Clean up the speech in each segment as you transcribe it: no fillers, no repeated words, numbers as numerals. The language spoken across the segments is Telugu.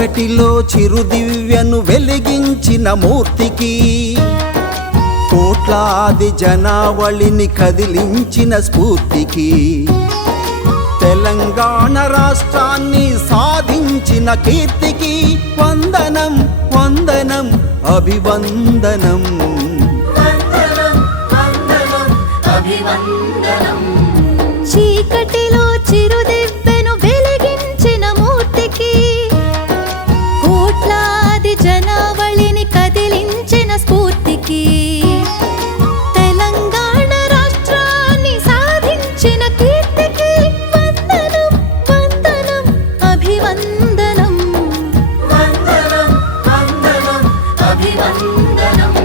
చీకటిలో చిరుదివ్యను వెలిగించిన మూర్తికి, కోట్లాది జనావళిని కదిలించిన స్ఫూర్తికి, తెలంగాణ రాష్ట్రాన్ని సాధించిన కీర్తికి వందనం వందనం అభివందనం. చీకటిలో చిరుదివ్వెను వెలిగించిన మూర్తికి, కోట్లాది జనావళిని కదిలించిన స్ఫూర్తికి, తెలంగాణ రాష్ట్రాన్ని సాధించిన కీర్తికి వందనం వందనం అభివందనం. వందనం వందనం అభివందనం.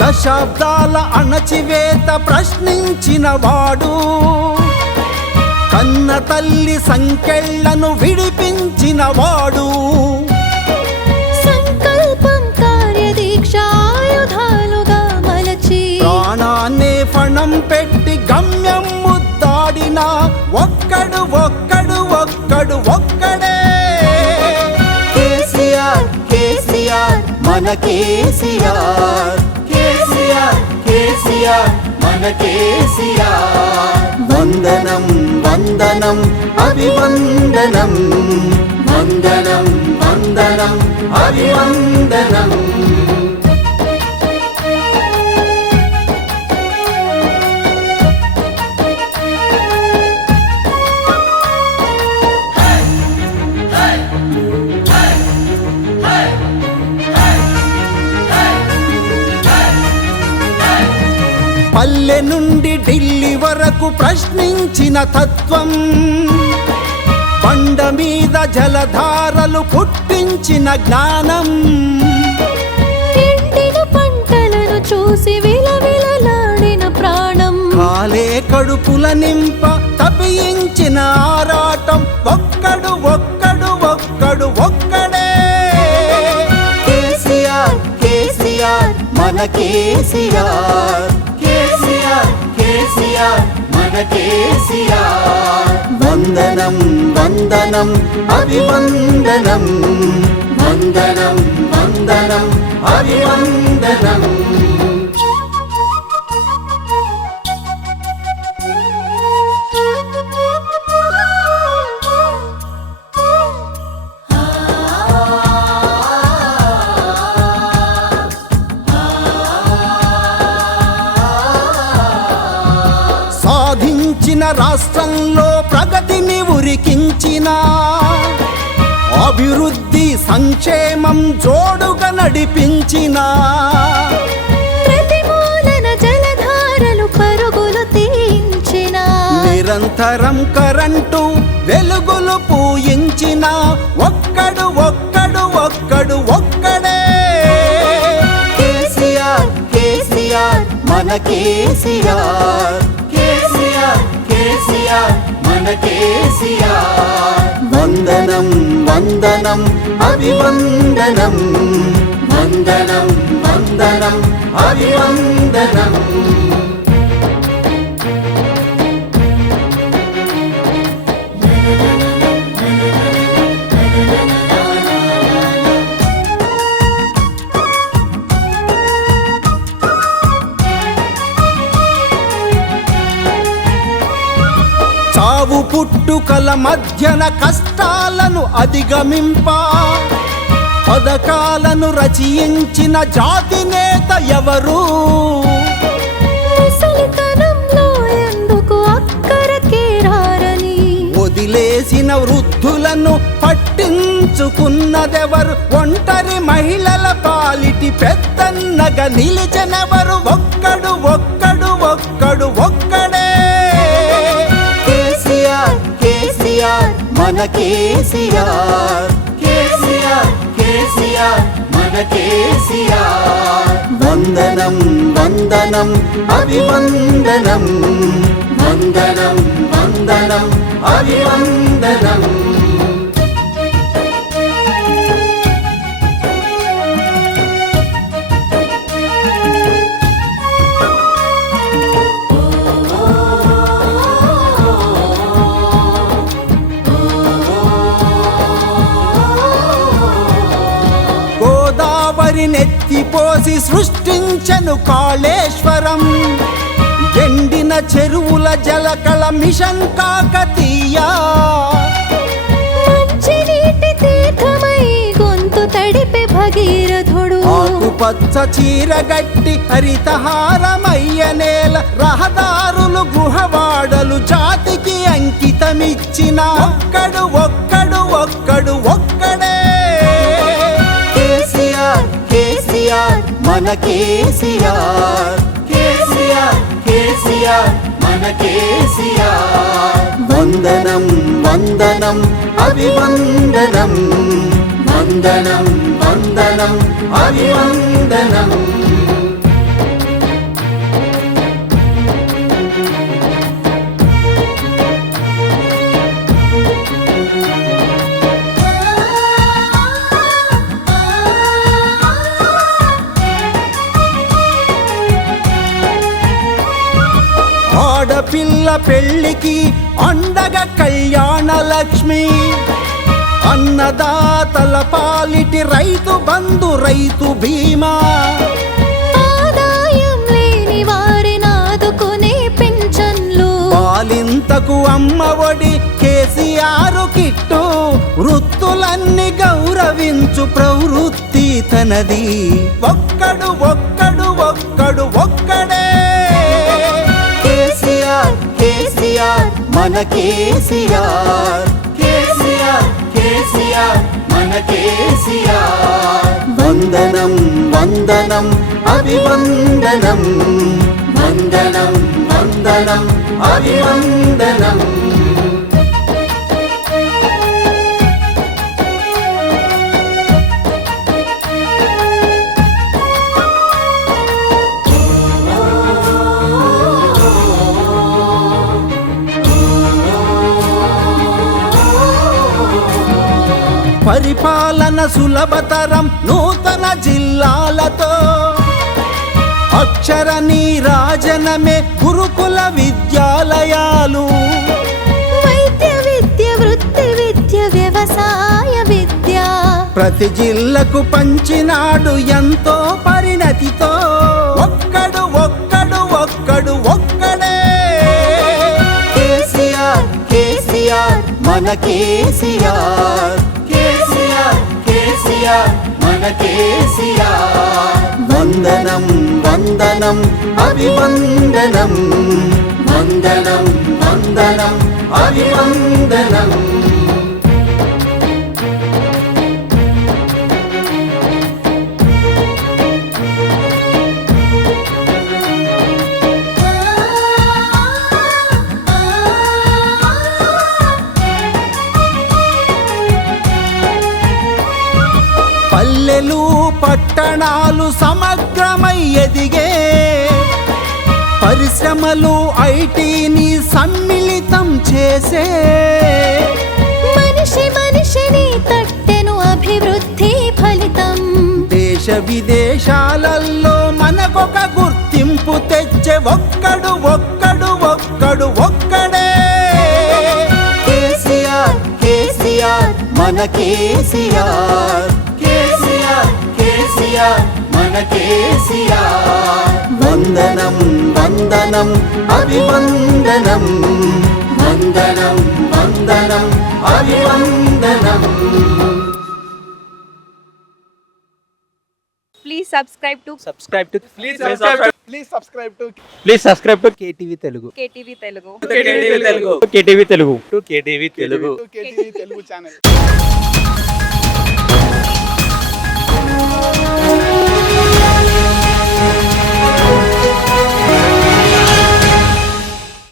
దశాబ్దాల అణచివేత ప్రశ్నించిన వాడు, కన్న తల్లి సంకెళ్లను విడిపించిన వాడు, సంకల్పం కార్యదీక్ష ఆయుధాలుగా మలచి ప్రాణాన్నే ఫణం పెట్టి గమ్యం ముద్దాడిన ఒక్కడు ఒక్కడు ఒక్కడు ఒక్కడే కేసీఆర్. కేసీఆర్ మన కేసీఆర్. కేసీఆర్ కేసీఆర్ మన కేసీఆర్. వందనం వందనం అభివందనం. వందనం వందనం అభివందనం. పల్లె నుండి ఢిల్లీ వరకు ప్రశ్నించిన తత్వం, బండ మీద జలధారలు పుట్టించిన జ్ఞానం, ఎండిన పంటలను చూసి విలవిలలాడిన ప్రాణం, కాలే కడుపుల నింప తప్పించిన ఆరాటం ఒక్కడు ఒక్కడు ఒక్కడు ఒక్కడే కేసీఆర్. కేసీఆర్ మన కేసీఆర్. కేసీఆర్ కేసీఆర్ మన కేసీఆర్. వందనం వందనం అభివందనం. వందనం వందనం అభివందనం. సాధించిన రాష్ట్రంలో ప్రగతిని ఉరికించిన, అభివృద్ధి సంక్షేమం జోడుగా నడిపించిన, ప్రతిమూలన జలధారలు పరుగులు తీయించిన, నిరంతరం కరెంటు వెలుగులు పూయించిన ఒక్కడు ఒక్కడు ఒక్కడు ఒక్కడే కేసీఆర్. కేసీఆర్ మన కేసీఆర్. కేసీఆర్ కేసీఆర్ మన కేసీఆర్. వందనం వందనం అభివందనం. వందనం వందనం అభివందనం. చావు పుట్టుకల మధ్యన కష్టాలను అధిగమింప, పథకాలను రచయించిన జాతి నేత ఎవరు? ముసలితనంలో ఎందుకు అక్కరకే రారని వదిలేసిన వృద్ధులను పట్టించుకున్నదెవరు? ఒంటరి మహిళల పాలిటి పెద్దన్నగా నిలిచెనెవరు? ఒక్కడు ఒక్కడు ఒక్కడు ఒక్కడే కేసీఆర్. కేసీఆర్ మన కేసీఆర్. కేసీఆర్ కేసీఆర్ మన కేసీఆర్. వందనం వందనం అభివందనం. వందనం వందనం అభివందనం. గోదావరి నెత్తిపోసి సృష్టించను కాళేశ్వరం, ఎండిన చెరువుల జలకళ మిషన్ కాకతీయ. మంచినీటి తీర్థమై గొంతు తడిపే భగీరథుడు, ఆకుపచ్చ చీరగట్టి హరితహారమయ్య నేల, రహదారులు గృహవాడలు జాతికి అంకితమిచ్చిన ఒక్కడు ఒక్కడు ఒక్కడు ఒక్కడే. కేసీఆర్ కేసీఆర్ మన కేసీఆర్, కేసీఆర్ కేసీఆర్ మన కేసీఆర్. వందనం వందనం అభివందనం, వందనం వందనం అభివందనం. ఆడపిల్ల పెళ్లికి అండగ కళ్యాణ లక్ష్మి, అన్నదాతల పాలిటి రైతు బంధు రైతు బీమా, ఆదాయం లేని వారిని ఆదుకునే పింఛన్లు, పాలింతకు అమ్మ ఒడి కేసీఆర్ కిట్టు, వృత్తులన్నీ గౌరవించు ప్రవృత్తి తనది. ఒక్కడు ఒక్కడు ఒక్కడు ఒక్కడే. కేసీఆర్ కేసీఆర్ మన కేసీఆర్, కేసీఆర్ కేసీఆర్ మన కేసీఆర్. వందనం వందనం అభివందనం, వందనం వందనం అభివందనం. పరిపాలన సులభతరం నూతన జిల్లాలతో, అక్షర నీరాజనమే గురుకుల విద్యాలయాలు, వైద్య విద్య వృత్తి విద్య వ్యవసాయ విద్య, ప్రతి జిల్లకు పంచినాడు ఎంతో పరిణతితో. ఒక్కడు ఒక్కడు ఒక్కడు ఒక్కడే. కేసీఆర్ కేసీఆర్ మన కేసీఆర్, కేసీఆర్ కేసీఆర్ మన కేసీఆర్. వందనం వందనం అభివందనం, వందనం వందనం అభివందనం. పల్లెలు పట్టణాలు సమగ్రమై ఎదిగే, పరిశ్రమలు ఐటీని సమ్మిళితం చేసే, మనిషి మనిషిని తట్టెను అభివృద్ధి ఫలితం. దేశ విదేశాలలో మనకొక గుర్తింపు తెచ్చే ఒక్కడు ఒక్కడు ఒక్కడు ఒక్కడే. కేసీఆర్ కేసీఆర్ మన కేసీఆర్, కేసీఆర్ కేసీఆర్ మన కేసీఆర్. వందనం వందనం అభివందనం, వందనం వందనం అభివందనం. Please subscribe to KTV Telugu. KTV Telugu. KTV Telugu channel.